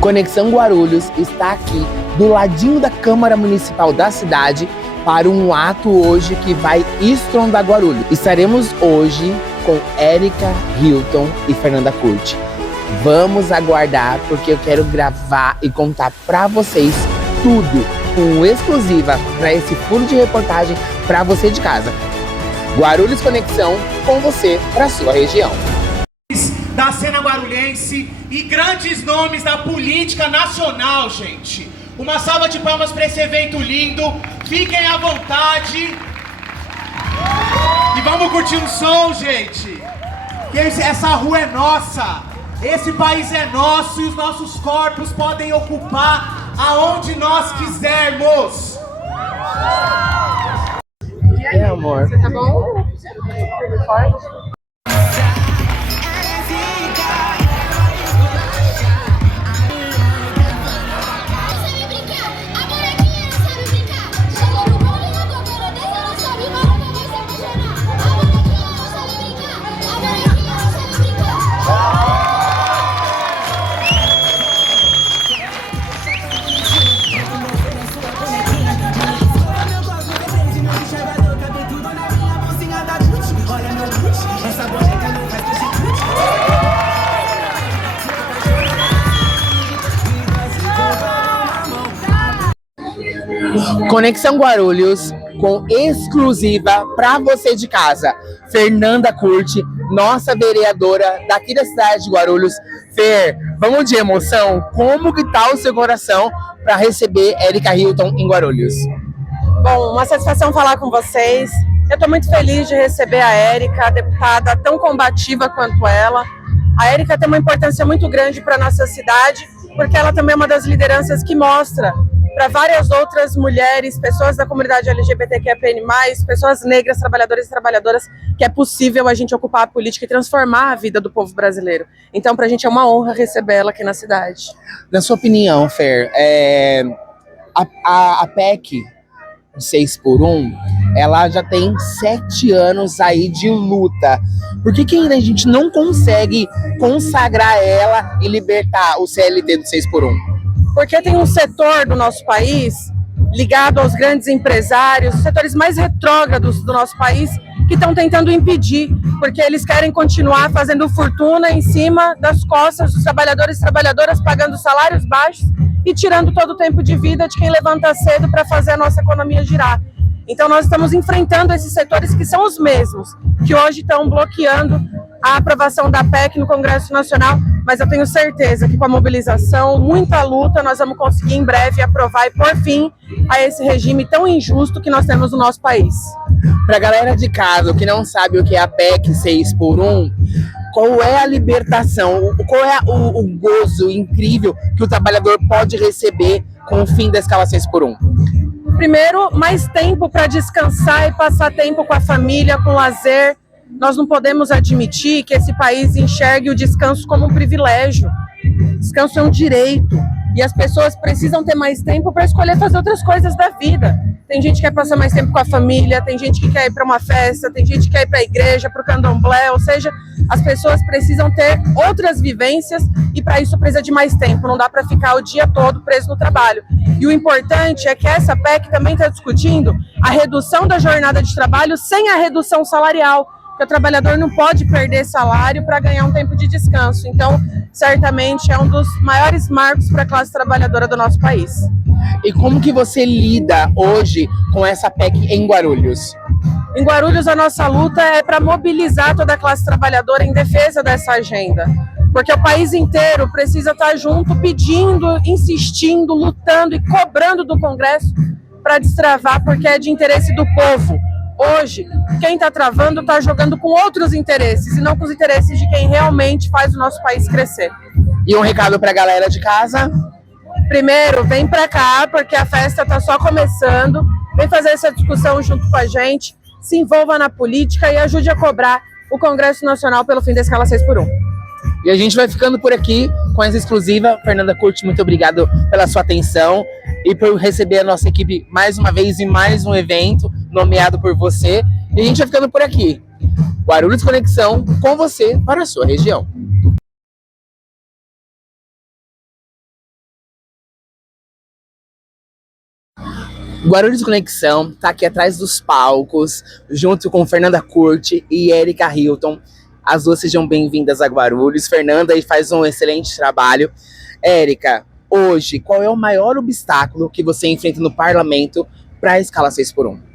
Conexão Guarulhos está aqui do ladinho da Câmara Municipal da cidade para um ato hoje que vai estrondar Guarulhos. Estaremos hoje com Erika Hilton e Fernanda Curti. Vamos aguardar porque eu quero gravar e contar para vocês tudo com exclusiva para esse furo de reportagem para você de casa. Guarulhos Conexão com você para sua região. Da cena guarulhense e grandes nomes da política nacional, gente. Uma salva de palmas para esse evento lindo. Fiquem à vontade. E vamos curtir um som, gente. Essa rua é nossa. Esse país é nosso e os nossos corpos podem ocupar aonde nós quisermos. E aí, amor? Você tá bom? Forte? Conexão Guarulhos com exclusiva para você de casa. Fernanda Curti, nossa vereadora daqui da cidade de Guarulhos. Fer, vamos de emoção? Como que tá o seu coração para receber Erika Hilton em Guarulhos? Bom, uma satisfação falar com vocês. Eu estou muito feliz de receber a Erika, a deputada tão combativa quanto ela. A Erika tem uma importância muito grande para a nossa cidade, porque ela também é uma das lideranças que mostra para várias outras mulheres, pessoas da comunidade LGBTQIAPN+, pessoas negras, trabalhadores e trabalhadoras, que é possível a gente ocupar a política e transformar a vida do povo brasileiro. Então, para a gente é uma honra recebê-la aqui na cidade. Na sua opinião, Fer, a PEC 6x1, ela já tem 7 anos aí de luta. Por que ainda a gente não consegue consagrar ela e libertar o CLT do 6x1? Porque tem um setor do nosso país ligado aos grandes empresários, os setores mais retrógrados do nosso país, que estão tentando impedir, porque eles querem continuar fazendo fortuna em cima das costas dos trabalhadores e trabalhadoras, pagando salários baixos e tirando todo o tempo de vida de quem levanta cedo para fazer a nossa economia girar. Então nós estamos enfrentando esses setores que são os mesmos, que hoje estão bloqueando a aprovação da PEC no Congresso Nacional, mas eu tenho certeza que com a mobilização, muita luta, nós vamos conseguir em breve aprovar e pôr fim a esse regime tão injusto que nós temos no nosso país. Para a galera de casa que não sabe o que é a PEC 6x1, qual é a libertação, qual é o gozo incrível que o trabalhador pode receber com o fim da escala 6x1? Primeiro, mais tempo para descansar e passar tempo com a família, com lazer. Nós não podemos admitir que esse país enxergue o descanso como um privilégio. Descanso é um direito e as pessoas precisam ter mais tempo para escolher fazer outras coisas da vida. Tem gente que quer passar mais tempo com a família, tem gente que quer ir para uma festa, tem gente que quer ir para a igreja, para o candomblé, ou seja, as pessoas precisam ter outras vivências e para isso precisa de mais tempo, não dá para ficar o dia todo preso no trabalho. E o importante é que essa PEC também está discutindo a redução da jornada de trabalho sem a redução salarial, porque o trabalhador não pode perder salário para ganhar um tempo de descanso. Então, certamente é um dos maiores marcos para a classe trabalhadora do nosso país. E como que você lida hoje com essa PEC em Guarulhos? Em Guarulhos, a nossa luta é para mobilizar toda a classe trabalhadora em defesa dessa agenda. Porque o país inteiro precisa estar junto, pedindo, insistindo, lutando e cobrando do Congresso para destravar, porque é de interesse do povo. Hoje, quem está travando está jogando com outros interesses e não com os interesses de quem realmente faz o nosso país crescer. E um recado para a galera de casa? Primeiro, vem para cá, porque a festa está só começando. Vem fazer essa discussão junto com a gente, se envolva na política e ajude a cobrar o Congresso Nacional pelo fim da escala 6x1. E a gente vai ficando por aqui com essa exclusiva. Fernanda Curti, muito obrigado pela sua atenção e por receber a nossa equipe mais uma vez em mais um evento nomeado por você. E a gente vai ficando por aqui. Guarulhos Conexão com você para a sua região. Guarulhos Conexão tá aqui atrás dos palcos, junto com Fernanda Curti e Erika Hilton. As duas sejam bem-vindas a Guarulhos. Fernanda aí faz um excelente trabalho. Erika, hoje, qual é o maior obstáculo que você enfrenta no parlamento para a escala 6x1?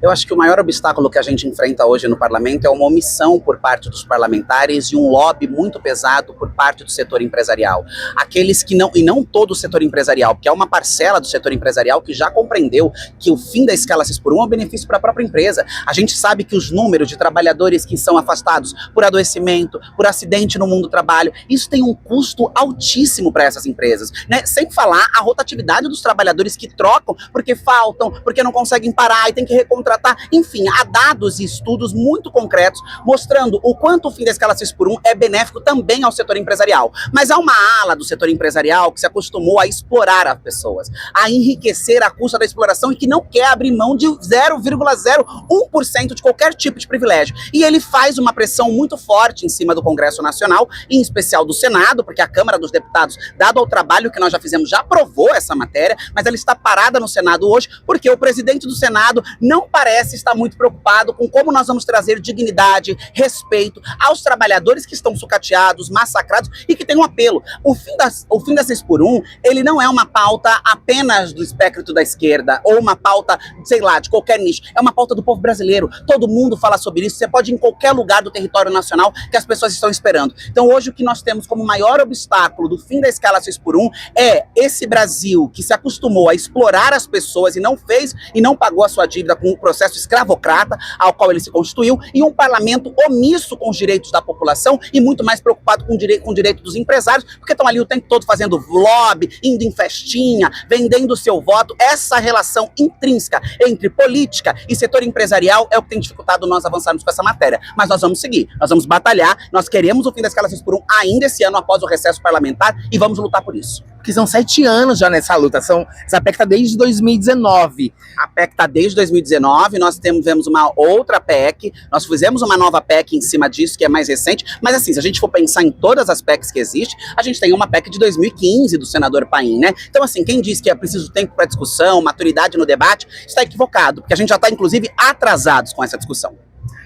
Eu acho que o maior obstáculo que a gente enfrenta hoje no parlamento é uma omissão por parte dos parlamentares e um lobby muito pesado por parte do setor empresarial. Aqueles que não, e não todo o setor empresarial, porque é uma parcela do setor empresarial que já compreendeu que o fim da escala 6x1 é um benefício para a própria empresa. A gente sabe que os números de trabalhadores que são afastados por adoecimento, por acidente no mundo do trabalho, isso tem um custo altíssimo para essas empresas, né? Sem falar a rotatividade dos trabalhadores que trocam porque faltam, porque não conseguem parar e tem que recontratar. Enfim, há dados e estudos muito concretos mostrando o quanto o fim da escala 6x1 é benéfico também ao setor empresarial. Mas há uma ala do setor empresarial que se acostumou a explorar as pessoas, a enriquecer à custa da exploração e que não quer abrir mão de 0,01% de qualquer tipo de privilégio. E ele faz uma pressão muito forte em cima do Congresso Nacional, em especial do Senado, porque a Câmara dos Deputados, dado ao trabalho que nós já fizemos, já aprovou essa matéria, mas ela está parada no Senado hoje porque o presidente do Senado não parece estar muito preocupado com como nós vamos trazer dignidade, respeito aos trabalhadores que estão sucateados, massacrados e que tem um apelo. O fim da 6x1, ele não é uma pauta apenas do espectro da esquerda ou uma pauta, sei lá, de qualquer nicho. É uma pauta do povo brasileiro. Todo mundo fala sobre isso. Você pode ir em qualquer lugar do território nacional que as pessoas estão esperando. Então hoje o que nós temos como maior obstáculo do fim da escala 6x1 é esse Brasil que se acostumou a explorar as pessoas e não fez e não pagou a sua dívida com o processo escravocrata ao qual ele se constituiu, e um parlamento omisso com os direitos da população e muito mais preocupado com o direito dos empresários, porque estão ali o tempo todo fazendo lobby, indo em festinha, vendendo o seu voto. Essa relação intrínseca entre política e setor empresarial é o que tem dificultado nós avançarmos com essa matéria. Mas nós vamos seguir, nós vamos batalhar, nós queremos o fim da escala 6x1 ainda esse ano após o recesso parlamentar e vamos lutar por isso. Porque são 7 anos já nessa luta, essa PEC está desde 2019. A PEC está desde 2019, nós tivemos uma outra PEC, nós fizemos uma nova PEC em cima disso, que é mais recente, mas assim, se a gente for pensar em todas as PECs que existem, a gente tem uma PEC de 2015 do senador Paim, né? Então assim, quem diz que é preciso tempo para discussão, maturidade no debate, está equivocado, porque a gente já está inclusive atrasados com essa discussão.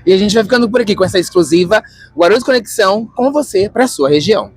E a gente vai ficando por aqui com essa exclusiva Guarulhos Conexão com você para a sua região.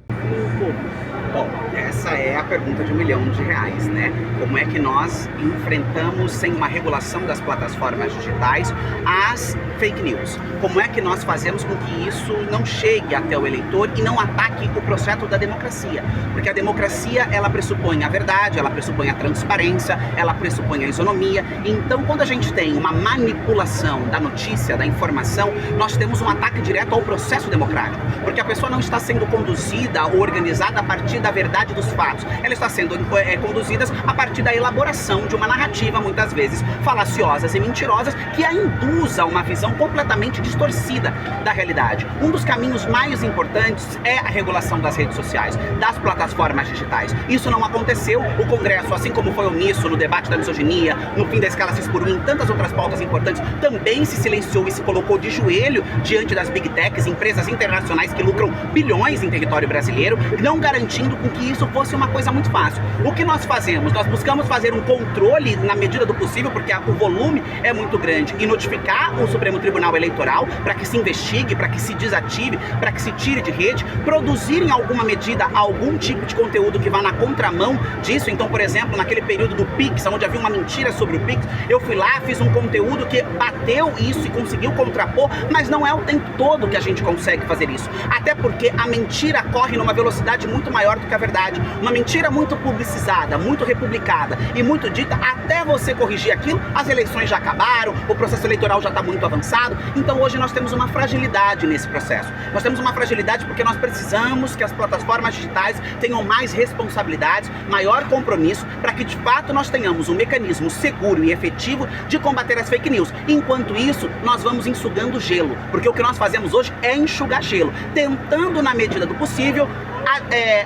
Bom, essa é a pergunta de R$1 milhão, né? Como é que nós enfrentamos, sem uma regulação das plataformas digitais, as fake news? Como é que nós fazemos com que isso não chegue até o eleitor e não ataque o processo da democracia? Porque a democracia, ela pressupõe a verdade, ela pressupõe a transparência, ela pressupõe a isonomia. Então, quando a gente tem uma manipulação da notícia, da informação, nós temos um ataque direto ao processo democrático. Porque a pessoa não está sendo conduzida ou organizada a partir da verdade dos fatos. Ela está sendo conduzida a partir da elaboração de uma narrativa, muitas vezes falaciosas e mentirosas, que a induz a uma visão completamente distorcida da realidade. Um dos caminhos mais importantes é a regulação das redes sociais, das plataformas digitais. Isso não aconteceu. O Congresso, assim como foi omisso no debate da misoginia, no fim da escala 6x1 e em tantas outras pautas importantes, também se silenciou e se colocou de joelho diante das big techs, empresas internacionais que lucram bilhões em território brasileiro, não garantindo com que isso fosse uma coisa muito fácil. O que nós fazemos? Nós buscamos fazer um controle na medida do possível, porque o volume é muito grande, e notificar o Supremo Tribunal Eleitoral para que se investigue, para que se desative, para que se tire de rede, produzir em alguma medida algum tipo de conteúdo que vá na contramão disso. Então, por exemplo, naquele período do Pix, onde havia uma mentira sobre o Pix, eu fui lá, fiz um conteúdo que bateu isso e conseguiu contrapor, mas não é o tempo todo que a gente consegue fazer isso. Até porque a mentira corre numa velocidade muito maior do que a verdade. Uma mentira muito publicizada, muito republicada e muito dita, até você corrigir aquilo, as eleições já acabaram, o processo eleitoral já está muito avançado. Então hoje nós temos uma fragilidade nesse processo. Nós temos uma fragilidade porque nós precisamos que as plataformas digitais tenham mais responsabilidades, maior compromisso, para que de fato nós tenhamos um mecanismo seguro e efetivo de combater as fake news. Enquanto isso, nós vamos enxugando gelo, porque o que nós fazemos hoje é enxugar gelo, tentando na medida do possível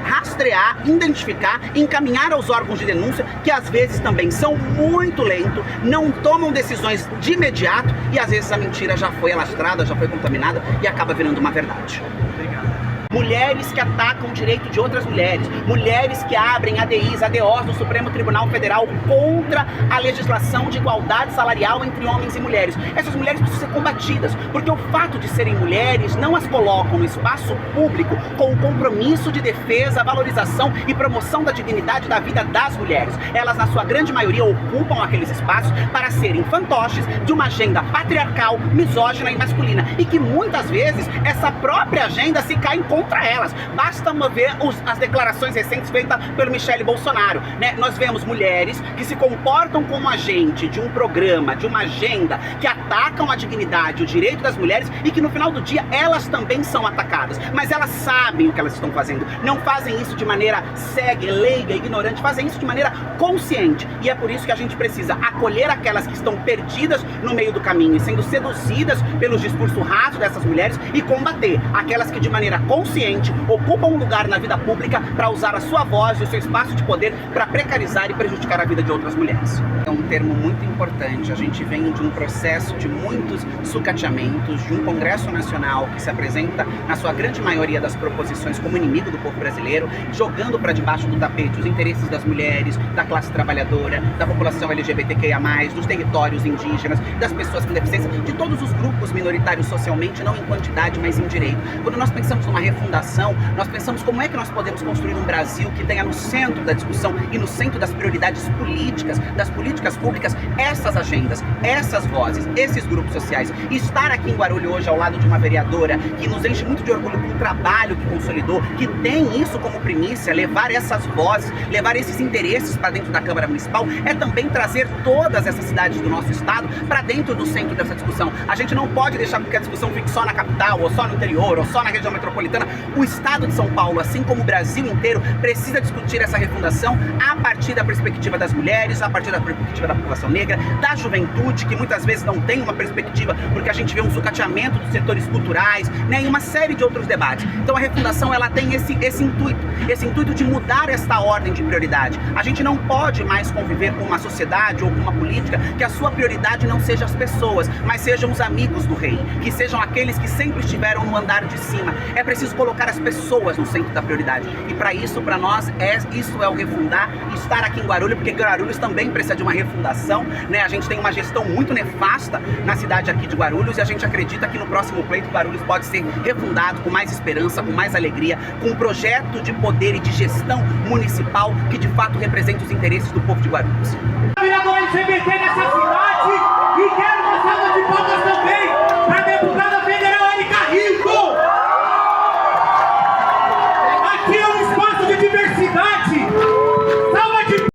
rastrear, identificar, encaminhar aos órgãos de denúncia, que às vezes também são muito lentos, não tomam decisões de imediato e às vezes a mentira já foi alastrada, já foi contaminada e acaba virando uma verdade. mulheres que atacam o direito de outras mulheres, mulheres que abrem ADIs, ADOs no Supremo Tribunal Federal contra a legislação de igualdade salarial entre homens e mulheres. Essas mulheres precisam ser combatidas, porque o fato de serem mulheres não as colocam no espaço público com o compromisso de defesa, valorização e promoção da dignidade da vida das mulheres. Elas, na sua grande maioria, ocupam aqueles espaços para serem fantoches de uma agenda patriarcal, misógina e masculina, e que muitas vezes essa própria agenda se cai contra elas. Basta ver as declarações recentes feitas pelo Michele Bolsonaro, né? Nós vemos mulheres que se comportam como agente de um programa, de uma agenda que atacam a dignidade, o direito das mulheres, e que no final do dia elas também são atacadas, mas elas sabem o que elas estão fazendo, não fazem isso de maneira cega, leiga, ignorante, fazem isso de maneira consciente, e é por isso que a gente precisa acolher aquelas que estão perdidas no meio do caminho e sendo seduzidas pelo discurso raso dessas mulheres, e combater aquelas que de maneira consciente ocupam um lugar na vida pública para usar a sua voz e o seu espaço de poder para precarizar e prejudicar a vida de outras mulheres. É um termo muito importante. A gente vem de um processo de muitos sucateamentos, de um Congresso Nacional que se apresenta, na sua grande maioria das proposições, como inimigo do povo brasileiro, jogando para debaixo do tapete os interesses das mulheres, da classe trabalhadora, da população LGBTQIA+, dos territórios indígenas, das pessoas com deficiência, de todos os grupos minoritários socialmente, não em quantidade, mas em direito. Quando nós pensamos numa refundação, nós pensamos como é que nós podemos construir um Brasil que tenha no centro da discussão e no centro das prioridades políticas, das políticas públicas, essas agendas, essas vozes, esses grupos sociais. E estar aqui em Guarulhos hoje ao lado de uma vereadora que nos enche muito de orgulho com o trabalho que consolidou, que tem isso como primícia, levar essas vozes, levar esses interesses para dentro da Câmara Municipal, é também trazer todas essas cidades do nosso estado para dentro do centro dessa discussão. A gente não pode deixar que a discussão fique só na capital, ou só no interior, ou só na região metropolitana. O estado de São Paulo, assim como o Brasil inteiro, precisa discutir essa refundação a partir da perspectiva das mulheres, a partir da perspectiva da população negra, da juventude, que muitas vezes não tem uma perspectiva, porque a gente vê um sucateamento dos setores culturais, né, e uma série de outros debates. Então a refundação, ela tem esse intuito de mudar esta ordem de prioridade. A gente não pode mais conviver com uma sociedade ou com uma política que a sua prioridade não seja as pessoas, mas sejam os amigos do rei, que sejam aqueles que sempre estiveram no andar de cima. É preciso colocar as pessoas no centro da prioridade. E para isso, para nós, isso é o refundar, estar aqui em Guarulhos, porque Guarulhos também precisa de uma refundação, né? A gente tem uma gestão muito nefasta na cidade aqui de Guarulhos, e a gente acredita que no próximo pleito Guarulhos pode ser refundado com mais esperança, com mais alegria, com um projeto de poder e de gestão municipal que de fato represente os interesses do povo de Guarulhos. Vereador LGBT nessa cidade, e quero uma salva de palmas também para a deputada federal Érica Hilton. Aqui é um espaço de diversidade. Salva de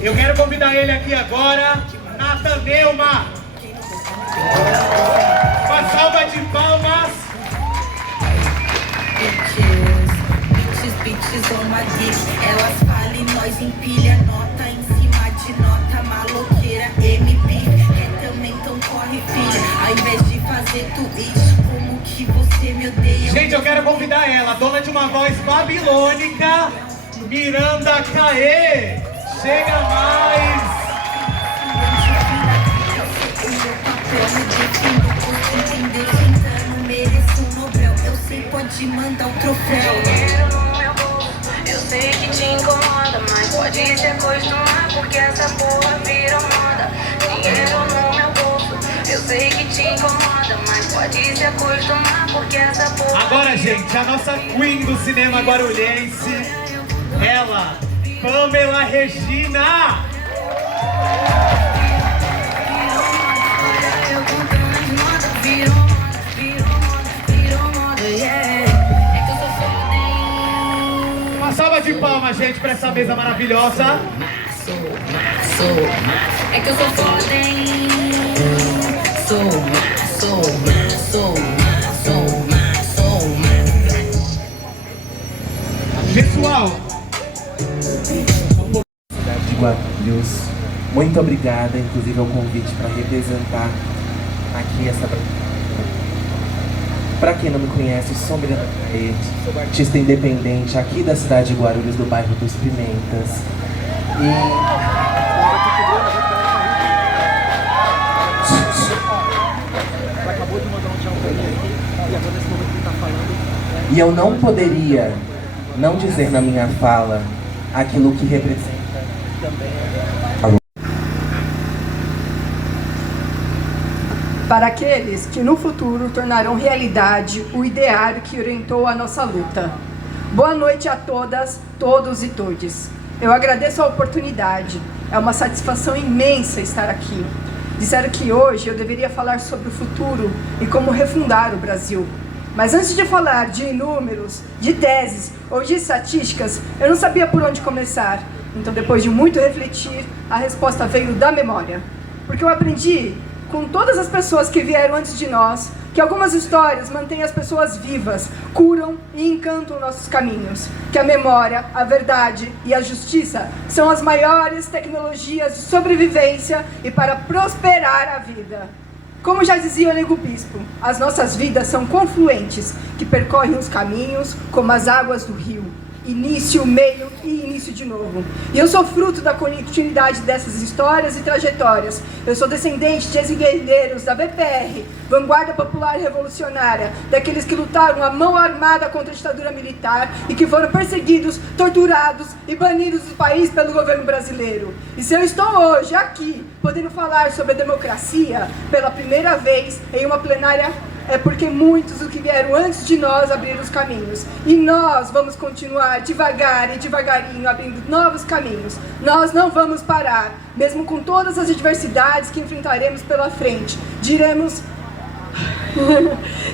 Eu quero convidar ele aqui agora, Nathan Neuma. Uma salva de palmas. Bitches on my dick, elas falam e nós empilha nota em cima de nota, maloqueira, MP, também então corre filha, ao invés de fazer twist, como que você me odeia. Gente, eu quero convidar ela, dona de uma voz babilônica, Miranda Caê. Chega mais! O meu papel me define, você entender, tentando, mereço um Nobel, eu sei, pode mandar o troféu. Dinheiro no meu bolso, eu sei que te incomoda, mas pode se acostumar, porque essa porra virou moda. Dinheiro no meu bolso, eu sei que te incomoda, mas pode se acostumar, porque essa porra... Agora, gente, a nossa queen do cinema guarulhense, ela, Pamela Regina! palmas, gente, pra essa mesa maravilhosa. É que eu sou foda, hein? Pessoal, de Guarulhos, muito obrigada, inclusive, ao convite para representar aqui essa... Para quem não me conhece, sou Miranda Caete, sou artista independente aqui da cidade de Guarulhos, do bairro dos Pimentas. E eu não poderia não dizer na minha fala aquilo que representa também. Para aqueles que no futuro tornarão realidade o ideário que orientou a nossa luta. Boa noite a todas, todos e todes. Eu agradeço a oportunidade, é uma satisfação imensa estar aqui. Disseram que hoje eu deveria falar sobre o futuro e como refundar o Brasil. Mas antes de falar de números, de teses ou de estatísticas, eu não sabia por onde começar. Então, depois de muito refletir, a resposta veio da memória. Porque eu aprendi com todas as pessoas que vieram antes de nós, que algumas histórias mantêm as pessoas vivas, curam e encantam nossos caminhos, que a memória, a verdade e a justiça são as maiores tecnologias de sobrevivência e para prosperar a vida. Como já dizia o Nego Bispo, as nossas vidas são confluentes, que percorrem os caminhos como as águas do rio. Início, meio e início de novo. E eu sou fruto da continuidade dessas histórias e trajetórias. Eu sou descendente de ex-guerreiros da BPR, Vanguarda Popular Revolucionária, daqueles que lutaram à mão armada contra a ditadura militar e que foram perseguidos, torturados e banidos do país pelo governo brasileiro. E se eu estou hoje aqui, podendo falar sobre a democracia pela primeira vez em uma plenária, é porque muitos do que vieram antes de nós abriram os caminhos. E nós vamos continuar devagar e devagarinho abrindo novos caminhos. Nós não vamos parar, mesmo com todas as adversidades que enfrentaremos pela frente. Diremos...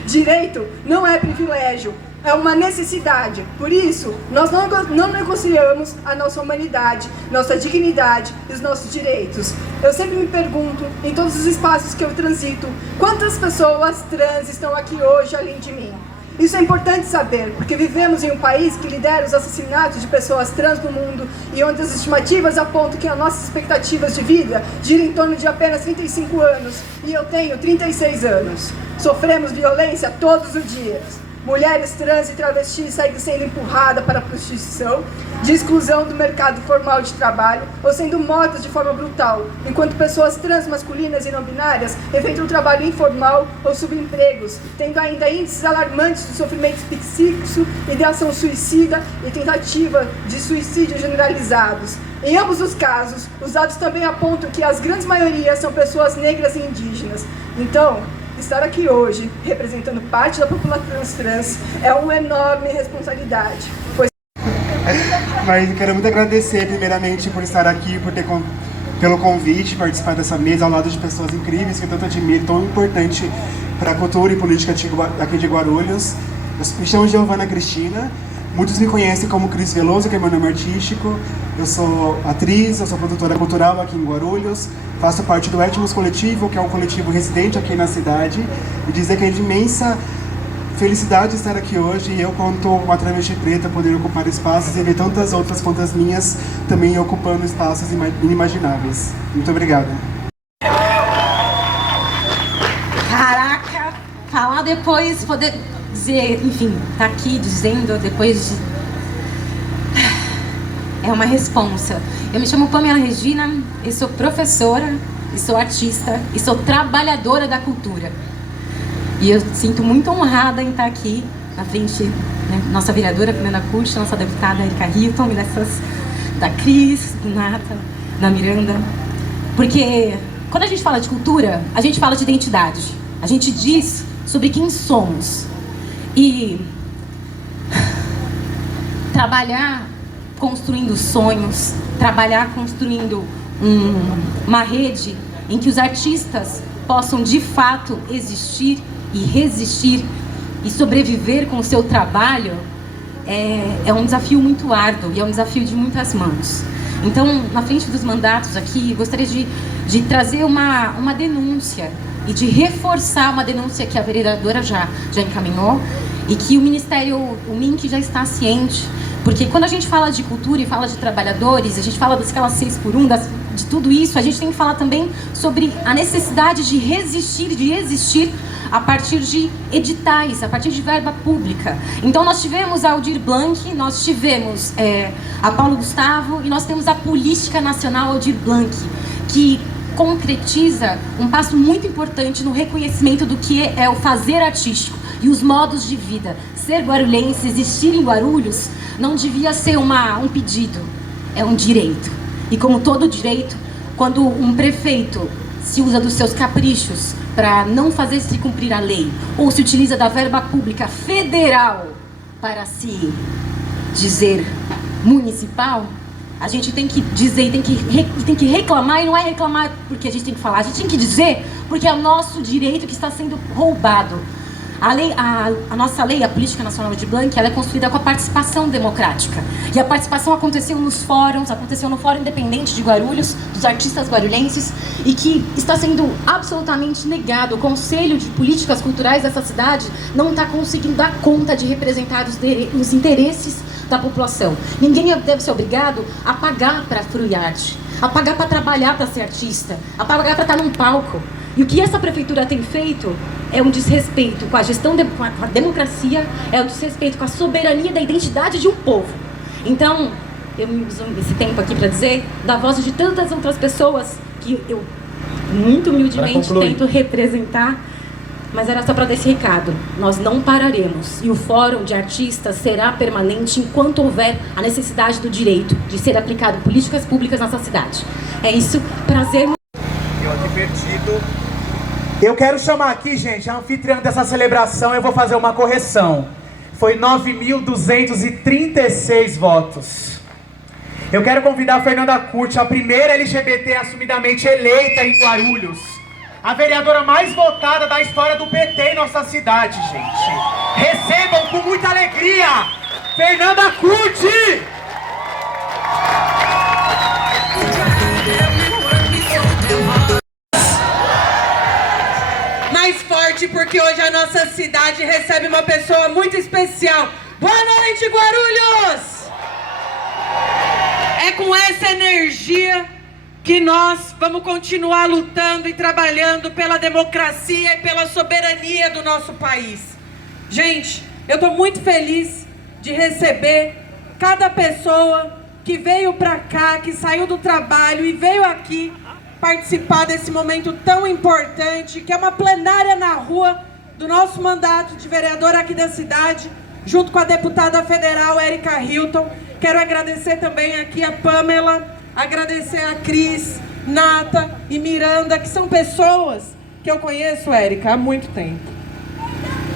Direito não é privilégio, é uma necessidade. Por isso, nós não negociamos a nossa humanidade, nossa dignidade e os nossos direitos. Eu sempre me pergunto, em todos os espaços que eu transito, quantas pessoas trans estão aqui hoje além de mim? Isso é importante saber, porque vivemos em um país que lidera os assassinatos de pessoas trans no mundo e onde as estimativas apontam que as nossas expectativas de vida giram em torno de apenas 35 anos e eu tenho 36 anos. Sofremos violência todos os dias. Mulheres trans e travestis seguem sendo empurradas para a prostituição, de exclusão do mercado formal de trabalho ou sendo mortas de forma brutal, enquanto pessoas trans masculinas e não binárias enfrentam trabalho informal ou subempregos, tendo ainda índices alarmantes de sofrimentos psíquicos, ideação suicida e tentativa de suicídio generalizados. Em ambos os casos, os dados também apontam que as grandes maiorias são pessoas negras e indígenas. Então, estar aqui hoje, representando parte da população trans, é uma enorme responsabilidade. Mas eu quero muito agradecer, primeiramente, por estar aqui, pelo convite, participar dessa mesa ao lado de pessoas incríveis que eu tanto admiro, tão importante para a cultura e política aqui de Guarulhos. Eu me chamo Giovana Cristina, muitos me conhecem como Cris Veloso, que é meu nome artístico. Eu sou atriz, eu sou produtora cultural aqui em Guarulhos, faço parte do Etmos Coletivo, que é um coletivo residente aqui na cidade, e dizer que é de imensa felicidade estar aqui hoje e eu, quanto uma travesti preta, poder ocupar espaços e ver tantas outras quanto as minhas também ocupando espaços inimagináveis. Muito obrigada. Caraca, falar depois, poder dizer, enfim, tá aqui dizendo depois de... É uma responsa. Eu me chamo Pamela Regina, eu sou professora, eu sou artista e sou trabalhadora da cultura. E eu sinto muito honrada em estar aqui na frente, né, nossa vereadora Fernanda Curti, nossa deputada Erika Hilton, e da Cris, do Nata, da Miranda. Porque quando a gente fala de cultura, a gente fala de identidade. A gente diz sobre quem somos. E trabalhar construindo sonhos, trabalhar construindo uma rede em que os artistas possam de fato existir e resistir e sobreviver com o seu trabalho é um desafio muito árduo e é um desafio de muitas mãos. Então, na frente dos mandatos aqui, eu gostaria de trazer uma denúncia e de reforçar uma denúncia que a vereadora já encaminhou e que o Ministério, o MINC, já está ciente. Porque quando a gente fala de cultura e fala de trabalhadores, a gente fala da escala 6x1, de tudo isso, a gente tem que falar também sobre a necessidade de resistir, de existir a partir de editais, a partir de verba pública. Então nós tivemos a Aldir Blanc, nós tivemos a Paulo Gustavo e nós temos a Política Nacional Aldir Blanc, que concretiza um passo muito importante no reconhecimento do que é o fazer artístico e os modos de vida. Ser guarulhense, existir em Guarulhos, não devia ser um pedido, é um direito. E como todo direito, quando um prefeito se usa dos seus caprichos para não fazer se cumprir a lei, ou se utiliza da verba pública federal para se dizer municipal, a gente tem que dizer, tem que reclamar, e não é reclamar porque a gente tem que falar, a gente tem que dizer porque é o nosso direito que está sendo roubado. A nossa lei, a Política Nacional Aldir Blanc, ela é construída com a participação democrática. E a participação aconteceu nos fóruns, aconteceu no Fórum Independente de Guarulhos, dos artistas guarulhenses, e que está sendo absolutamente negado. O Conselho de Políticas Culturais dessa cidade não está conseguindo dar conta de representar os interesses da população. Ninguém deve ser obrigado a pagar para fruir arte, a pagar para trabalhar, para ser artista, a pagar para estar num palco. E o que essa prefeitura tem feito é um desrespeito com a gestão, com a democracia, é um desrespeito com a soberania da identidade de um povo. Então, eu uso esse tempo aqui para dizer da voz de tantas outras pessoas que eu, muito humildemente, tento representar, mas era só para dar esse recado. Nós não pararemos e o Fórum de Artistas será permanente enquanto houver a necessidade do direito de ser aplicado políticas públicas nessa cidade. É isso, prazer. Eu quero chamar aqui, gente, a anfitriã dessa celebração. Eu vou fazer uma correção. Foi 9.236 votos. Eu quero convidar a Fernanda Curti, a primeira LGBT assumidamente eleita em Guarulhos. A vereadora mais votada da história do PT em nossa cidade, gente. Recebam com muita alegria, Fernanda Curti! Mais forte, porque hoje a nossa cidade recebe uma pessoa muito especial. Boa noite, Guarulhos! É com essa energia que nós vamos continuar lutando e trabalhando pela democracia e pela soberania do nosso país. Gente, eu estou muito feliz de receber cada pessoa que veio para cá, que saiu do trabalho e veio aqui participar desse momento tão importante, que é uma plenária na rua do nosso mandato de vereador aqui da cidade, junto com a deputada federal Érica Hilton. Quero agradecer também aqui a Pamela, agradecer a Cris, Nata e Miranda, que são pessoas que eu conheço, Érica, há muito tempo.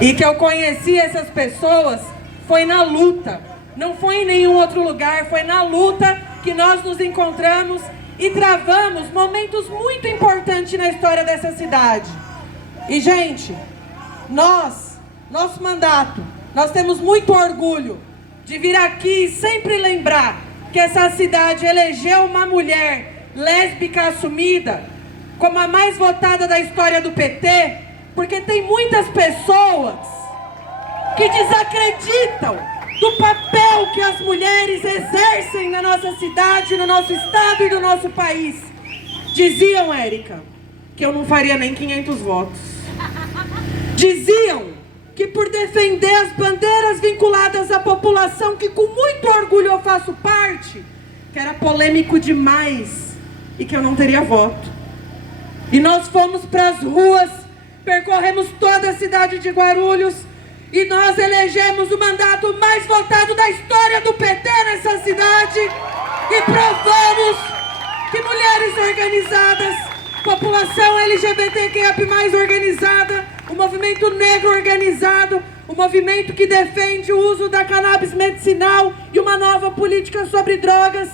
E que eu conheci essas pessoas foi na luta, não foi em nenhum outro lugar, foi na luta que nós nos encontramos e travamos momentos muito importantes na história dessa cidade. E, gente, nosso mandato, nós temos muito orgulho de vir aqui e sempre lembrar que essa cidade elegeu uma mulher lésbica assumida como a mais votada da história do PT, porque tem muitas pessoas que desacreditam do papel que as mulheres exercem na nossa cidade, no nosso estado e no nosso país. Diziam, Érica, que eu não faria nem 500 votos. Diziam que por defender as bandeiras vinculadas à população, que com muito orgulho eu faço parte, que era polêmico demais e que eu não teria voto. E nós fomos para as ruas, percorremos toda a cidade de Guarulhos, e nós elegemos o mandato mais votado da história do PT nessa cidade e provamos que mulheres organizadas, população LGBTQIA+ organizada, o movimento negro organizado, o movimento que defende o uso da cannabis medicinal e uma nova política sobre drogas,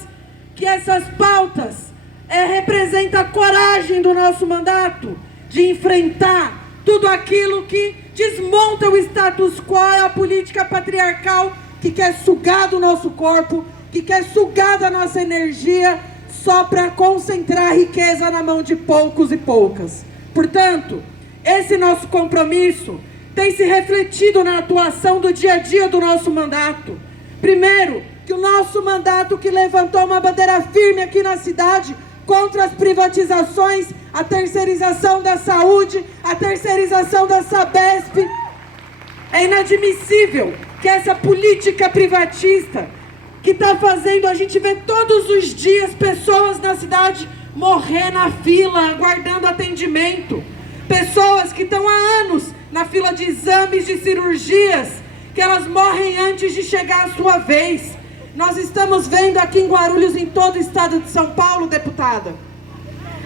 que essas pautas representam a coragem do nosso mandato de enfrentar tudo aquilo que desmonta o status quo, a política patriarcal que quer sugar do nosso corpo, que quer sugar da nossa energia só para concentrar a riqueza na mão de poucos e poucas. Portanto, esse nosso compromisso tem se refletido na atuação do dia a dia do nosso mandato. Primeiro, que o nosso mandato que levantou uma bandeira firme aqui na cidade contra as privatizações, a terceirização da saúde, a terceirização da Sabesp. É inadmissível que essa política privatista que está fazendo a gente ver todos os dias pessoas na cidade morrer na fila, aguardando atendimento. Pessoas que estão há anos na fila de exames, de cirurgias, que elas morrem antes de chegar a sua vez. Nós estamos vendo aqui em Guarulhos, em todo o estado de São Paulo, deputada,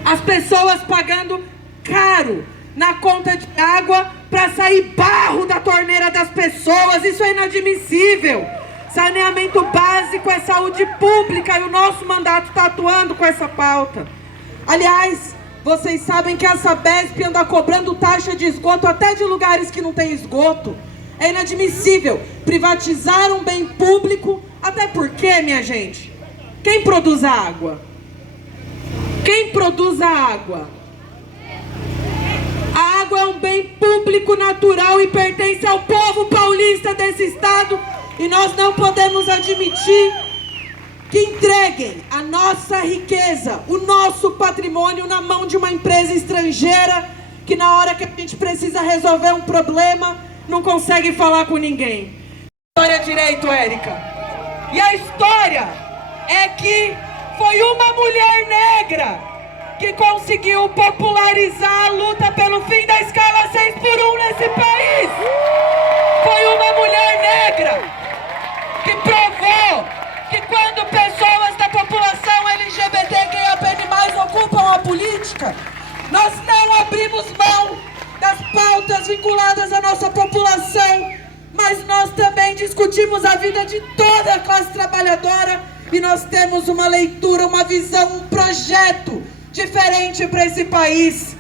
as pessoas pagando caro na conta de água para sair barro da torneira das pessoas. Isso é inadmissível. Saneamento básico é saúde pública e o nosso mandato está atuando com essa pauta. Aliás, vocês sabem que a Sabesp anda cobrando taxa de esgoto até de lugares que não tem esgoto. É inadmissível privatizar um bem público, até porque, minha gente, quem produz a água? Quem produz a água? A água é um bem público natural e pertence ao povo paulista desse estado, e nós não podemos admitir que entreguem a nossa riqueza, o nosso patrimônio na mão de uma empresa estrangeira que na hora que a gente precisa resolver um problema não consegue falar com ninguém. História direito, Érica. E a história é que foi uma mulher negra que conseguiu popularizar a luta pelo fim da escala 6x1 nesse país. Foi uma mulher negra que provou que quando pessoas da população LGBTQIA+ ocupam a política, nós não abrimos mão das pautas vinculadas à nossa população, mas nós também discutimos a vida de toda a classe trabalhadora e nós temos uma leitura, uma visão, um projeto diferente para esse país.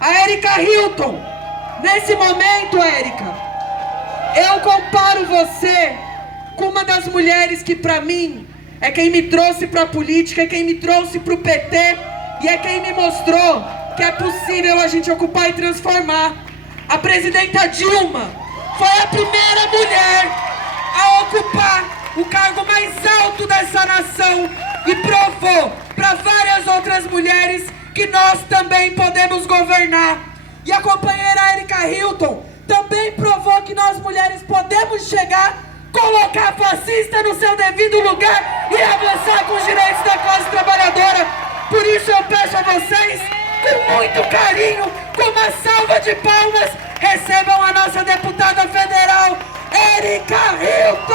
A Érica Hilton, nesse momento, Érica, eu comparo você com uma das mulheres que para mim é quem me trouxe para a política, é quem me trouxe para o PT e é quem me mostrou que é possível a gente ocupar e transformar. A presidenta Dilma foi a primeira mulher a ocupar o cargo mais alto dessa nação e provou para várias outras mulheres que nós também podemos governar. E a companheira Érica Hilton também provou que nós mulheres podemos chegar, colocar fascista no seu devido lugar e avançar com os direitos da classe trabalhadora. Por isso eu peço a vocês, com muito carinho, com uma salva de palmas, recebam a nossa deputada federal, Érica Hilton!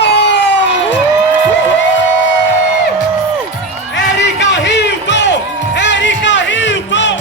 Érica Hilton! Érica Hilton!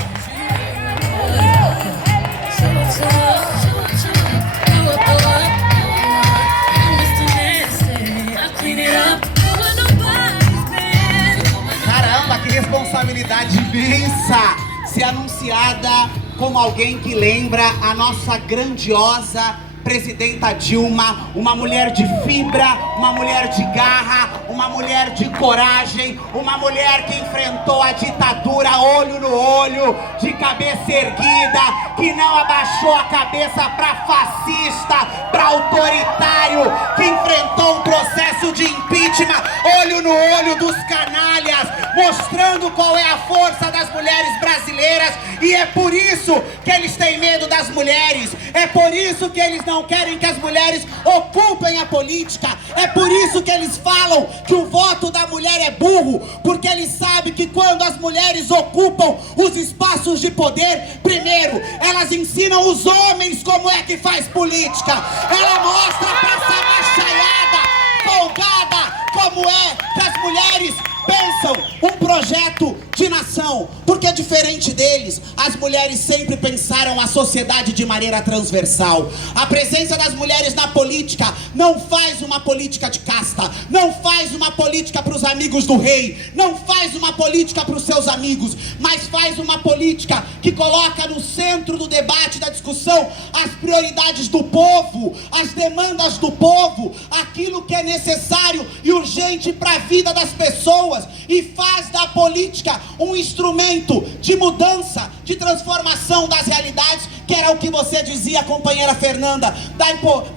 Caramba, que responsabilidade imensa! Ser anunciada como alguém que lembra a nossa grandiosa presidenta Dilma, uma mulher de fibra, uma mulher de garra, uma mulher de coragem, uma mulher que enfrentou a ditadura olho no olho, de cabeça erguida, que não abaixou a cabeça para fascista, para autoritário, que enfrentou um processo de impeachment olho no olho dos canalhas, mostrando qual é a força das mulheres brasileiras. E é por isso que eles têm medo das mulheres, é por isso que eles não querem que as mulheres ocupem a política, é por isso que eles falam que o voto da mulher é burro, porque eles sabem que quando as mulheres ocupam os espaços de poder, primeiro, elas ensinam os homens como é que faz política, ela mostra pra essa machaiada folgada como é que as mulheres pensam um projeto de nação, porque diferente deles, as mulheres sempre pensaram a sociedade de maneira transversal. A presença das mulheres na política não faz uma política de casta, não faz uma política para os amigos do rei, não faz uma política para os seus amigos, mas faz uma política que coloca no centro do debate, da discussão, as prioridades do povo, as demandas do povo, aquilo que é necessário e urgente para a vida das pessoas, e faz da política um instrumento de mudança, de transformação das realidades, que era o que você dizia, companheira Fernanda,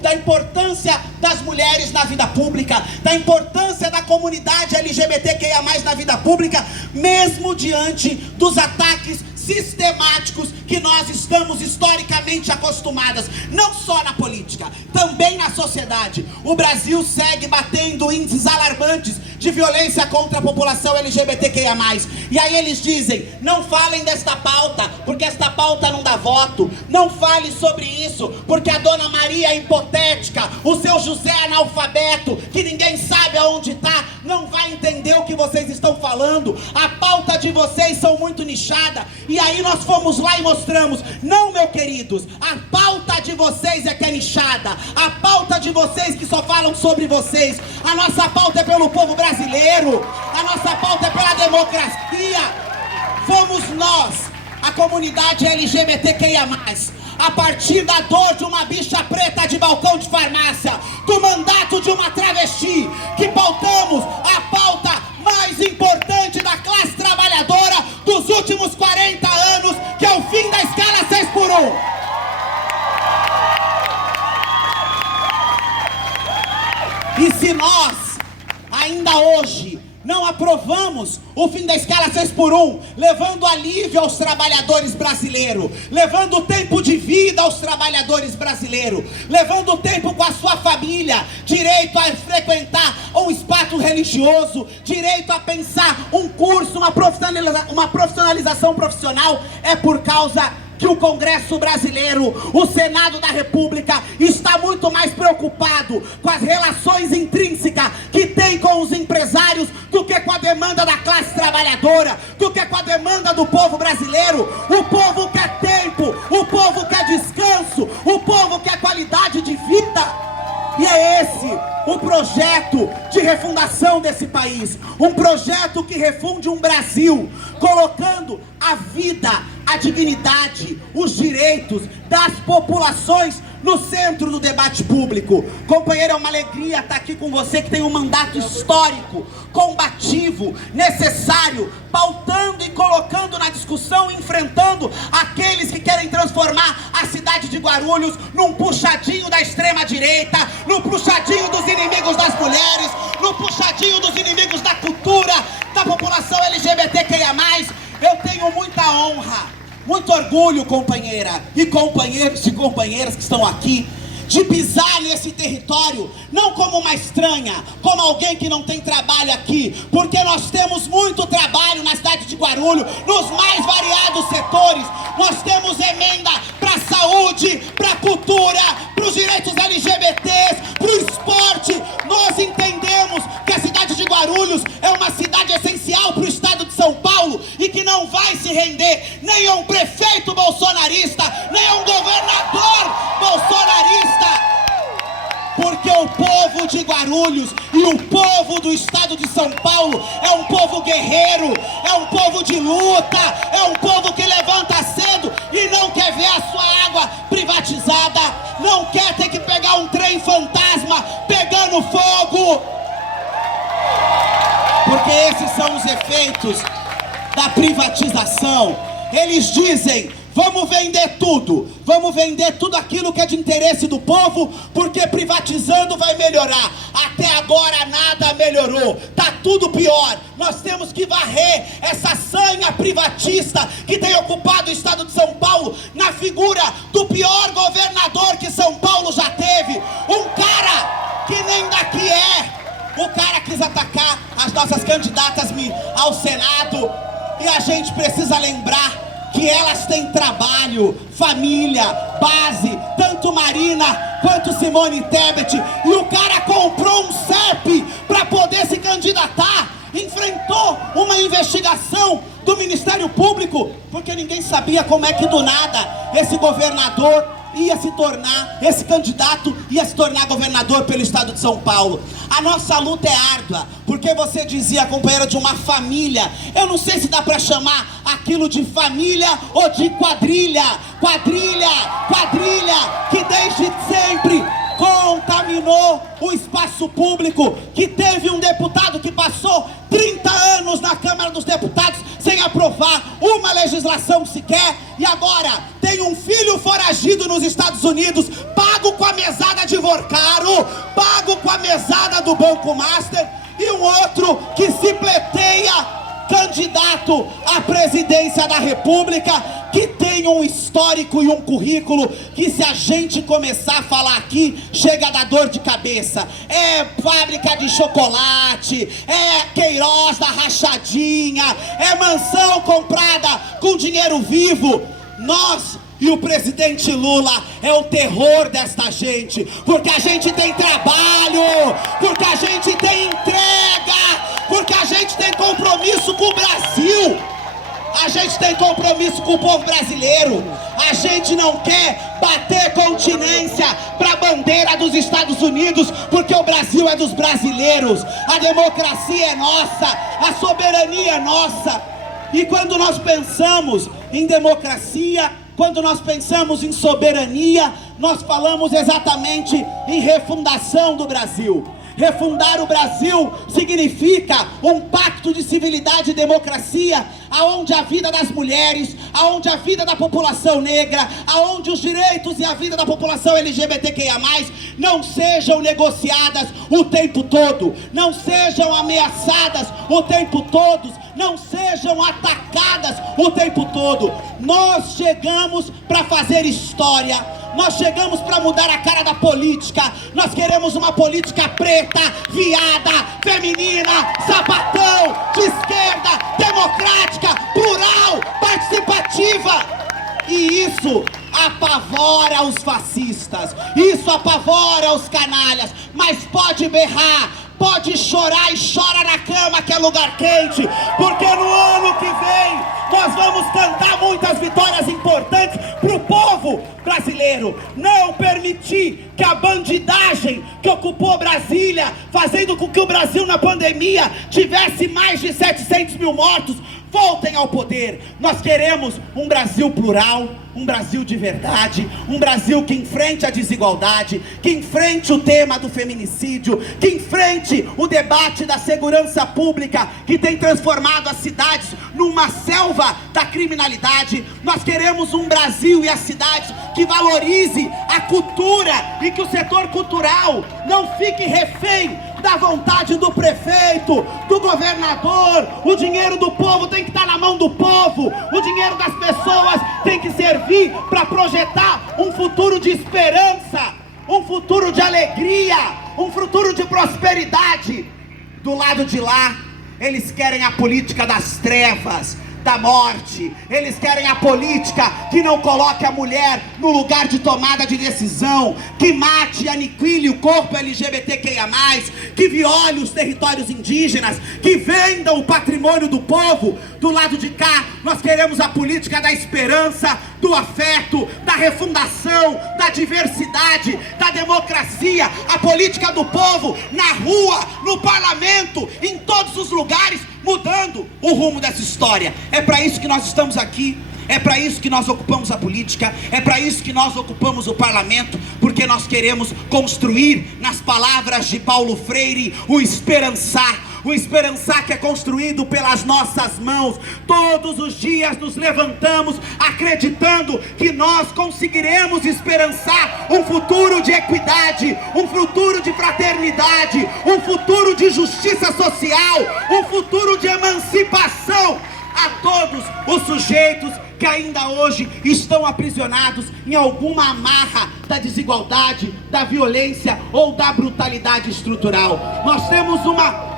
da importância das mulheres na vida pública, da importância da comunidade LGBTQIA+, na vida pública, mesmo diante dos ataques sistemáticos que nós estamos historicamente acostumadas, não só na política, também na sociedade. O Brasil segue batendo índices alarmantes de violência contra a população LGBTQIA+. E aí eles dizem, não falem desta pauta, porque esta pauta não dá voto. Não fale sobre isso, porque a Dona Maria é hipotética, o seu José é analfabeto, que ninguém sabe aonde está, não vai entender o que vocês estão falando. A pauta de vocês são muito nichada. E aí nós fomos lá e mostramos, não, meus queridos, a pauta de vocês é que é nichada, a pauta de vocês que só falam sobre vocês, a nossa pauta é pelo povo brasileiro, a nossa pauta é pela democracia. Fomos nós, a comunidade LGBTQIA+, a partir da dor de uma bicha preta de balcão de farmácia, do mandato de uma travesti, que pautamos a pauta mais importante da classe trabalhadora dos últimos 40 anos, que é o fim da escala 6x1. E se nós, ainda hoje, não aprovamos o fim da escala 6x1, levando alívio aos trabalhadores brasileiros, levando tempo de vida aos trabalhadores brasileiros, levando tempo com a sua família, direito a frequentar um espaço religioso, direito a pensar um curso, uma profissionalização profissional, é por causa que o Congresso brasileiro, o Senado da República, está muito mais preocupado com as relações intrínsecas que tem com os empresários do que com a demanda da classe trabalhadora, do que com a demanda do povo brasileiro. O povo quer tempo, o povo quer descanso, o povo quer qualidade de vida. E é esse o projeto de refundação desse país, um projeto que refunde um Brasil, colocando a vida, a dignidade, os direitos das populações no centro do debate público. Companheiro, é uma alegria estar aqui com você, que tem um mandato histórico, combativo, necessário, pautando e colocando na discussão, enfrentando aqueles que querem transformar a cidade de Guarulhos num puxadinho da extrema-direita, no puxadinho dos inimigos das mulheres, no puxadinho dos inimigos da cultura, da população LGBTQIA+. Eu tenho muita honra, muito orgulho, companheira, e companheiros e companheiras que estão aqui, de pisar nesse território, não como uma estranha, como alguém que não tem trabalho aqui, porque nós temos muito trabalho na cidade de Guarulhos, nos mais variados setores. Nós temos emenda para a saúde, para a cultura, para os direitos LGBTs, para o esporte. Nós entendemos que a cidade de Guarulhos é uma cidade essencial para o estado de São Paulo e que não vai se render nem a um prefeito bolsonarista, nem a um governador bolsonarista. Porque o povo de Guarulhos e o povo do estado de São Paulo é um povo guerreiro, é um povo de luta, é um povo que levanta cedo e não quer ver a sua água privatizada, não quer ter que pegar um trem fantasma pegando fogo. Porque esses são os efeitos da privatização. Eles dizem: vamos vender tudo aquilo que é de interesse do povo, porque privatizando vai melhorar. Até agora nada melhorou, tá tudo pior. Nós temos que varrer essa sanha privatista que tem ocupado o estado de São Paulo, na figura do pior governador que São Paulo já teve, um cara que nem daqui é. O cara quis atacar as nossas candidatas ao Senado, e a gente precisa lembrar que elas têm trabalho, família, base, tanto Marina quanto Simone Tebet, e o cara comprou um CEP para poder se candidatar, enfrentou uma investigação do Ministério Público, porque ninguém sabia como é que do nada esse governador ia se tornar, esse candidato ia se tornar governador pelo estado de São Paulo. A nossa luta é árdua, porque você dizia, companheira, de uma família. Eu não sei se dá para chamar aquilo de família ou de quadrilha. Quadrilha, que desde sempre contaminou o espaço público, que teve um deputado que passou 30 anos na Câmara dos Deputados sem aprovar uma legislação sequer, e agora tem um filho foragido nos Estados Unidos, pago com a mesada de Vorcaro, pago com a mesada do Banco Master, e um outro que se pleiteia candidato à presidência da República, que tem um histórico e um currículo que, se a gente começar a falar aqui, chega a dar dor de cabeça. É fábrica de chocolate, é Queiroz da rachadinha, é mansão comprada com dinheiro vivo. Nós e o presidente Lula é o terror desta gente, porque a gente tem trabalho, porque a gente tem entrega, porque a gente tem compromisso com o Brasil, a gente tem compromisso com o povo brasileiro. A gente não quer bater continência para a bandeira dos Estados Unidos, porque o Brasil é dos brasileiros, a democracia é nossa, a soberania é nossa. E quando nós pensamos em democracia, quando nós pensamos em soberania, nós falamos exatamente em refundação do Brasil. Refundar o Brasil significa um pacto de civilidade e democracia, aonde a vida das mulheres, aonde a vida da população negra, aonde os direitos e a vida da população LGBTQIA+, não sejam negociadas o tempo todo, não sejam ameaçadas o tempo todo, não sejam atacadas o tempo todo. Nós chegamos para fazer história. Nós chegamos para mudar a cara da política. Nós queremos uma política preta, viada, feminina, sapatão, de esquerda, democrática, plural, participativa. E isso apavora os fascistas, isso apavora os canalhas. Mas pode berrar, pode chorar, e chora na cama, que é lugar quente, porque no ano que vem nós vamos cantar muitas vitórias importantes para o povo brasileiro. Não permitir que a bandidagem que ocupou Brasília, fazendo com que o Brasil na pandemia tivesse mais de 700 mil mortos, voltem ao poder. Nós queremos um Brasil plural, um Brasil de verdade, um Brasil que enfrente a desigualdade, que enfrente o tema do feminicídio, que enfrente o debate da segurança pública, que tem transformado as cidades numa selva da criminalidade. Nós queremos um Brasil e as cidades que valorize a cultura e que o setor cultural não fique refém da vontade do prefeito, do governador. O dinheiro do povo tem que estar na mão do povo, o dinheiro das pessoas tem que servir para projetar um futuro de esperança, um futuro de alegria, um futuro de prosperidade. Do lado de lá, eles querem a política das trevas, da morte. Eles querem a política que não coloque a mulher no lugar de tomada de decisão, que mate e aniquile o corpo LGBTQIA+, que viole os territórios indígenas, que vendam o patrimônio do povo. Do lado de cá, nós queremos a política da esperança, do afeto, da refundação, da diversidade, da democracia, a política do povo na rua, no parlamento, em todos os lugares, mudando o rumo dessa história. É para isso que nós estamos aqui, é para isso que nós ocupamos a política, é para isso que nós ocupamos o parlamento, porque nós queremos construir, nas palavras de Paulo Freire, o esperançar. O esperançar que é construído pelas nossas mãos. Todos os dias nos levantamos acreditando que nós conseguiremos esperançar um futuro de equidade, um futuro de fraternidade, um futuro de justiça social, um futuro de emancipação a todos os sujeitos que ainda hoje estão aprisionados em alguma amarra da desigualdade, da violência ou da brutalidade estrutural. Nós temos uma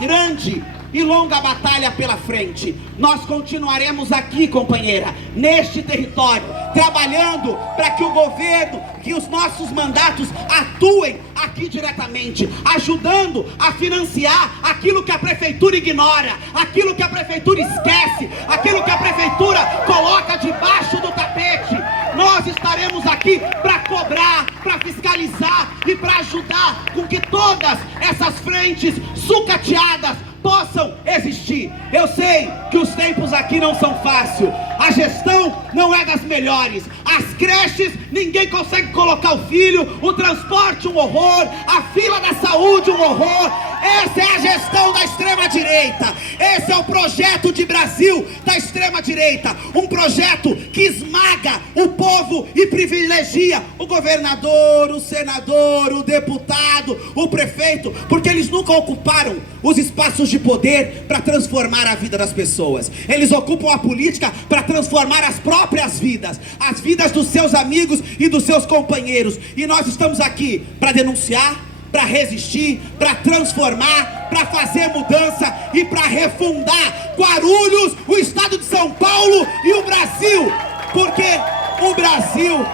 grande e longa batalha pela frente. Nós continuaremos aqui, companheira, neste território, trabalhando para que o governo, que os nossos mandatos atuem aqui diretamente, ajudando a financiar aquilo que a prefeitura ignora, aquilo que a prefeitura esquece, aquilo que a prefeitura coloca debaixo do tapete. Nós estaremos aqui para cobrar, para fiscalizar e para ajudar com que todas essas frentes sucateadas possam existir. Eu sei que os tempos aqui não são fáceis, a gestão não é das melhores, as creches ninguém consegue colocar o filho, o transporte um horror, a fila da saúde um horror. Essa é a gestão da extrema-direita, esse é o projeto de Brasil da extrema-direita, um projeto que esmaga o povo e privilegia o governador, o senador, o deputado, o prefeito, porque eles nunca ocuparam os espaços de poder para transformar a vida das pessoas. Eles ocupam a política para transformar as próprias vidas, as vidas dos seus amigos e dos seus companheiros. E nós estamos aqui para denunciar, para resistir, para transformar, para fazer mudança e para refundar Guarulhos, o estado de São Paulo e o Brasil, porque o Brasil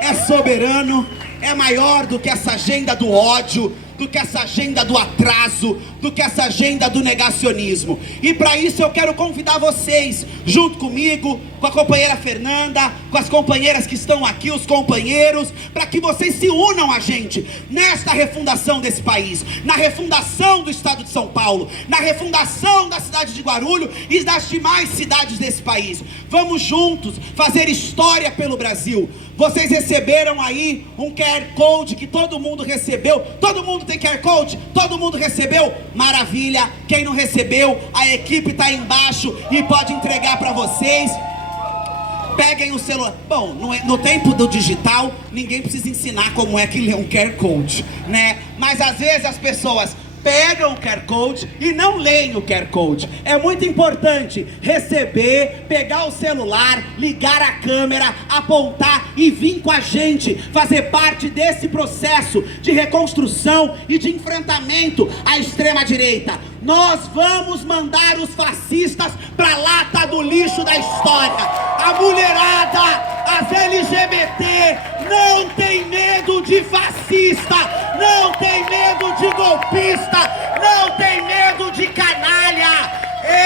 é soberano, é maior do que essa agenda do ódio, do que essa agenda do atraso, do que essa agenda do negacionismo. E para isso eu quero convidar vocês, junto comigo, com a companheira Fernanda, com as companheiras que estão aqui, os companheiros, para que vocês se unam a gente nesta refundação desse país, na refundação do estado de São Paulo, na refundação da cidade de Guarulhos e das demais cidades desse país. Vamos juntos fazer história pelo Brasil. Vocês receberam aí um QR Code que todo mundo recebeu. Todo mundo tem QR Code? Todo mundo recebeu? Maravilha! Quem não recebeu, a equipe está aí embaixo e pode entregar para vocês. Peguem o celular. Bom, no tempo do digital, ninguém precisa ensinar como é que lê um QR Code, né? Mas às vezes as pessoas pegam o QR Code e não leem o QR Code. É muito importante receber, pegar o celular, ligar a câmera, apontar e vir com a gente fazer parte desse processo de reconstrução e de enfrentamento à extrema-direita. Nós vamos mandar os fascistas pra lata do lixo da história. A mulherada, as LGBT, não tem medo de fascista, não tem medo de golpista, não tem medo de canalha.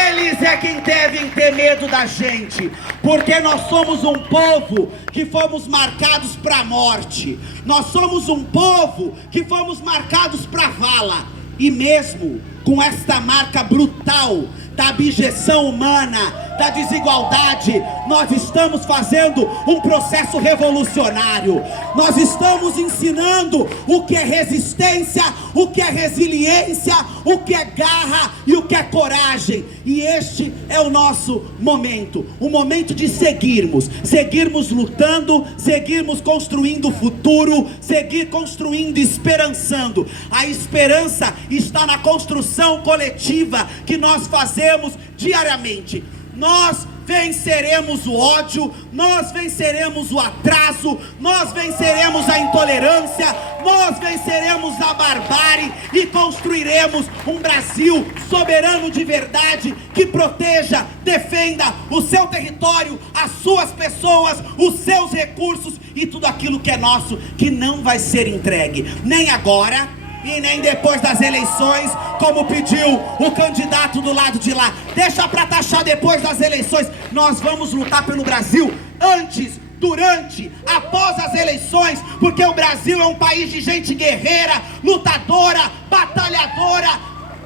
Eles é quem devem ter medo da gente, porque nós somos um povo que fomos marcados pra morte. Nós somos um povo que fomos marcados pra vala. E mesmo com esta marca brutal da abjeção humana, da desigualdade, nós estamos fazendo um processo revolucionário. Nós estamos ensinando o que é resistência, o que é resiliência, o que é garra e o que é coragem. E este é o nosso momento, o momento de seguirmos lutando, seguirmos construindo o futuro, seguir construindo, esperançando. A esperança está na construção coletiva que nós fazemos diariamente. Nós venceremos o ódio, nós venceremos o atraso, nós venceremos a intolerância, nós venceremos a barbárie e construiremos um Brasil soberano de verdade, que proteja, defenda o seu território, as suas pessoas, os seus recursos e tudo aquilo que é nosso, que não vai ser entregue, nem agora e nem depois das eleições, como pediu o candidato do lado de lá. Deixa pra taxar depois das eleições. Nós vamos lutar pelo Brasil antes, durante, após as eleições, porque o Brasil é um país de gente guerreira, lutadora, batalhadora,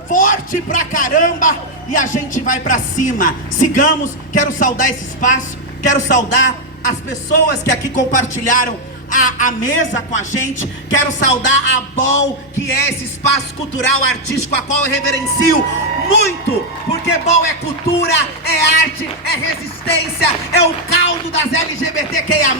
forte pra caramba, e a gente vai pra cima. Sigamos. Quero saudar esse espaço, quero saudar as pessoas que aqui compartilharam a mesa com a gente. Quero saudar a BOL, que é esse espaço cultural, artístico, a qual eu reverencio muito, porque BOL é cultura, é arte, é resistência, é o caldo das LGBTQIA+,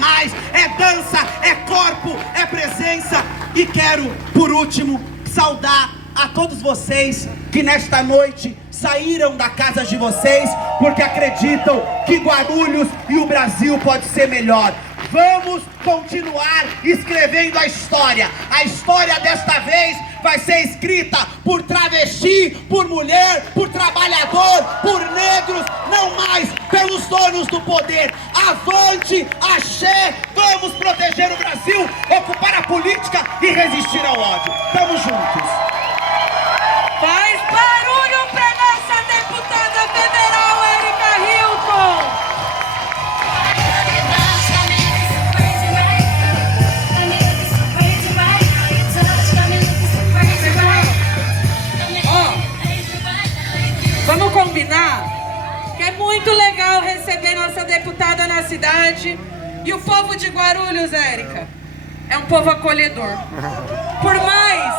é dança, é corpo, é presença. E quero, por último, saudar a todos vocês que nesta noite saíram da casa de vocês porque acreditam que Guarulhos e o Brasil pode ser melhor. Vamos continuar escrevendo a história. A história desta vez vai ser escrita por travesti, por mulher, por trabalhador, por negros, não mais pelos donos do poder. Avante, axé, vamos proteger o Brasil, ocupar a política. política e resistir ao ódio. Tamo juntos. Faz barulho pra nossa deputada federal, Érica Hilton! Vamos combinar que é muito legal receber nossa deputada na cidade. E o povo de Guarulhos, Érica, é um povo acolhedor. Por mais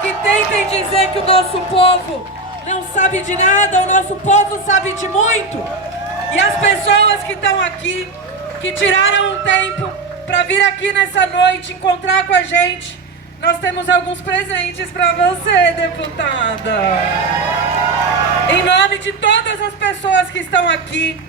que tentem dizer que o nosso povo não sabe de nada, o nosso povo sabe de muito. E as pessoas que estão aqui, que tiraram um tempo para vir aqui nessa noite encontrar com a gente, nós temos alguns presentes para você, deputada. Em nome de todas as pessoas que estão aqui,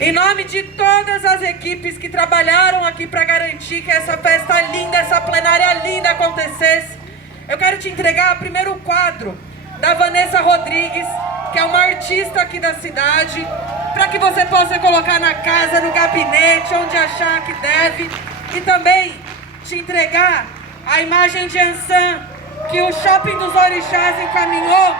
em nome de todas as equipes que trabalharam aqui para garantir que essa festa linda, essa plenária linda acontecesse, eu quero te entregar primeiro o quadro da Vanessa Rodrigues, que é uma artista aqui da cidade, para que você possa colocar na casa, no gabinete, onde achar que deve, e também te entregar a imagem de Ansan, que o Shopping dos Orixás encaminhou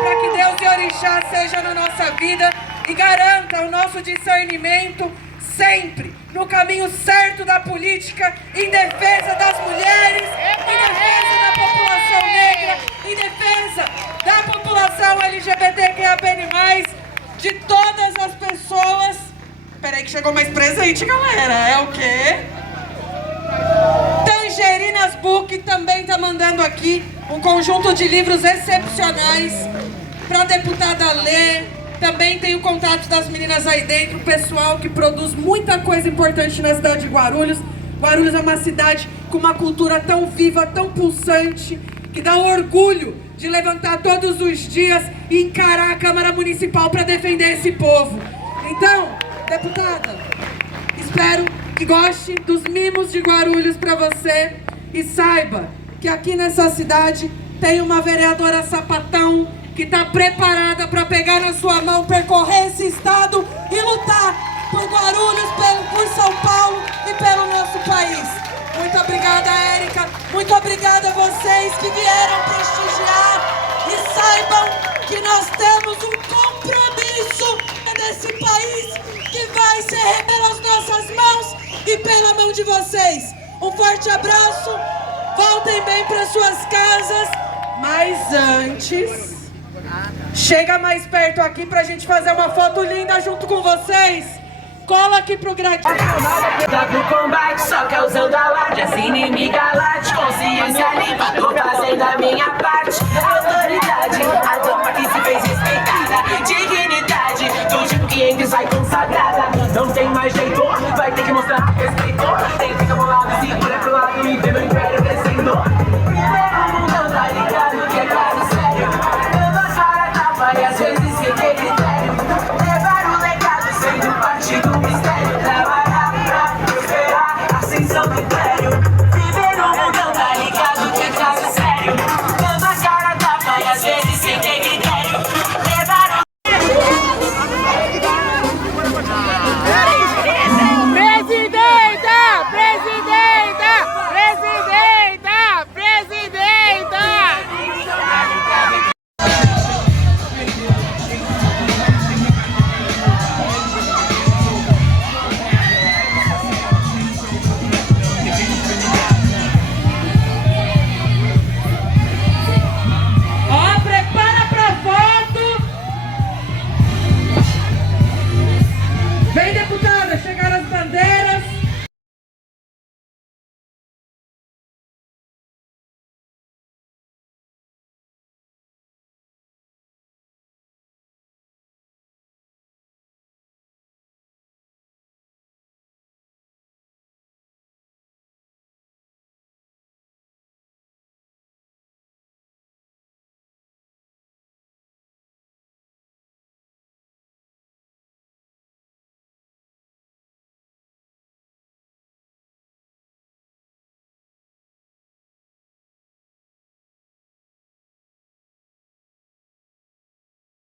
para que Deus e Orixá seja na nossa vida e garanta o nosso discernimento sempre no caminho certo da política, em defesa das mulheres, em defesa da população negra, em defesa da população LGBTQIAPN+, de todas as pessoas. Peraí que chegou mais presente, galera. É o quê? Tangerinas Book também está mandando aqui um conjunto de livros excepcionais para a deputada ler. Também tem o contato das meninas aí dentro, o pessoal que produz muita coisa importante na cidade de Guarulhos. Guarulhos é uma cidade com uma cultura tão viva, tão pulsante, que dá orgulho de levantar todos os dias e encarar a Câmara Municipal para defender esse povo. Então, deputada, espero que goste dos mimos de Guarulhos para você e saiba que aqui nessa cidade tem uma vereadora sapatão que está preparada para pegar na sua mão, percorrer esse estado e lutar por Guarulhos, por São Paulo e pelo nosso país. Muito obrigada, Érica. Muito obrigada a vocês que vieram prestigiar e saibam que nós temos um compromisso nesse país que vai ser pelas nossas mãos e pela mão de vocês. Um forte abraço, voltem bem para suas casas, mas antes, chega mais perto aqui pra gente fazer uma foto linda junto com vocês. Cola aqui pro gradinho. Tá pro combate, só causando alarde. Essa inimiga late, consciência limpa, tô fazendo a minha parte.